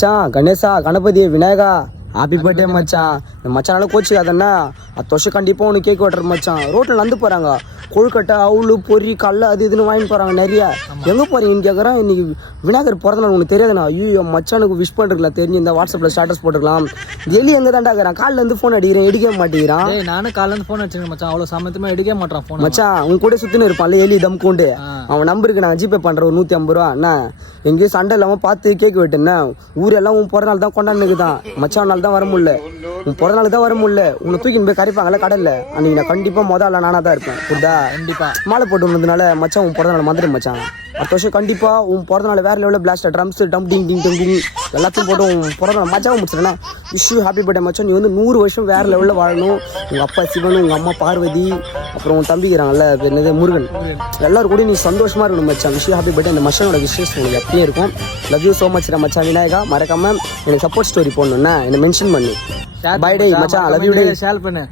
மச்சான் Ganesha Ganapathi Vinayaka happy birthday மச்சான். இந்த மச்சானால கோச்சிக்காதண்ணா அடுத்த வருஷம் கண்டிப்பாக உனக்கு கேக் வெட்டுற மச்சான். ரோட்டில் நடந்து போகிறாங்க கொழுக்கட்டை அவுளு பொறி கல்ல அது இதுன்னு வாங்கிட்டு போகிறாங்க நிறையா. எங்கே போகிறீங்கன்னு கேட்குறேன். இன்னைக்கு விநாயகர் பிறந்த நாள் உனக்கு தெரியாதுண்ணா. ஐயோ மச்சானுக்கு விஷ் பண்ணிருக்கலாம் தெரிஞ்சு இந்த வாட்ஸ்அப்பில் ஸ்டேட்டஸ் போட்டுருக்கலாம். எலி எங்கே தான்டா இருக்கிறான். காலில் இருந்து ஃபோன் அடிக்கிறேன் எடுக்க மாட்டேங்கிறான். நானும் காலில் இருந்து ஃபோன் அடிச்சிருக்கேன் மச்சான். அவ்வளோ சமயத்துமா எடுக்க மாட்டான் ஃபோன் மச்சான். உன் கூட சுற்றினு இருப்பான்ல எலி தம் கொண்டு அவன் நம்பருக்கு நான் ஜிபே பண்ணுறேன் ஒரு 150 ரூபா. அண்ணா எங்கேயும் சண்டை இல்லாமல் பார்த்து கேக் வெட்டுண்ணா. ஊரெல்லாம் உன் பிறந்த நாள் தான் கொண்டாடுனுக்குதான். மச்சான் நாள் தான் வர முடியல. உன் பிறந்த நாள் தான் வர முடியல. உன்னை தூக்கின்னு போய் கரைப்பாங்கல்ல கடல்ல அன்னைக்கு நான் கண்டிப்பாக முதல்ல நானாக தான் இருப்பேன். புரிதா? கண்டிப்பாக மாலை போட்டு வந்ததுனால மச்சான் உன் பிறந்த நாள் மறந்துடு மச்சான். அடுத்த வருஷம் கண்டிப்பாக உன் பிறந்த நாள் வேறு லெவலில் பிளாஸ்டர் ட்ரம்ஸ் டம் டிங் டிங் டிங் டிங் எல்லாத்தையும் போட்டு உன் பிறந்த நாள் மச்சாவை முடிச்சிடனா. விஷ் ஹாப்பி பர்த்டே மச்சான். நீ வந்து 100 வருஷம் வேறு லெவலில் வாழணும். உங்கள் அப்பா சிவன் உங்கள் அம்மா பார்வதி அப்புறம் உன் தம்பிக்கிறாங்கல்ல என்னது முருகன் எல்லாரும் கூட நீ சந்தோஷமாக இருக்கணும் மச்சான். Wish happy birthday. இந்த மச்சானோட விஷஸ் உங்களுக்கு எப்படியே இருக்கும். லவ் யூ ஸோ மச் மச்சான் விநாயகா. மறக்காம எனக்கு சப்போர்ட் ஸ்டோரி போடணுன்னா என்னை மென்ஷன் பண்ணு. பை டே மச்சான். Love you day. ஷேர் பண்ணு.